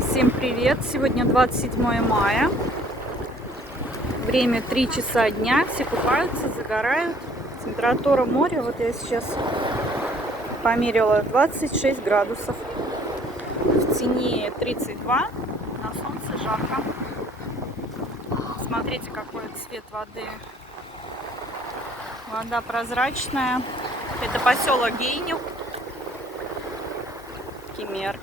Всем привет! Сегодня 27 мая. Время 3 часа дня. Все купаются, загорают. Температура моря, вот я сейчас померила, 26 градусов. В тени 32. На солнце жарко. Смотрите, какой цвет воды. Вода прозрачная. Это поселок Гейню, Кемер.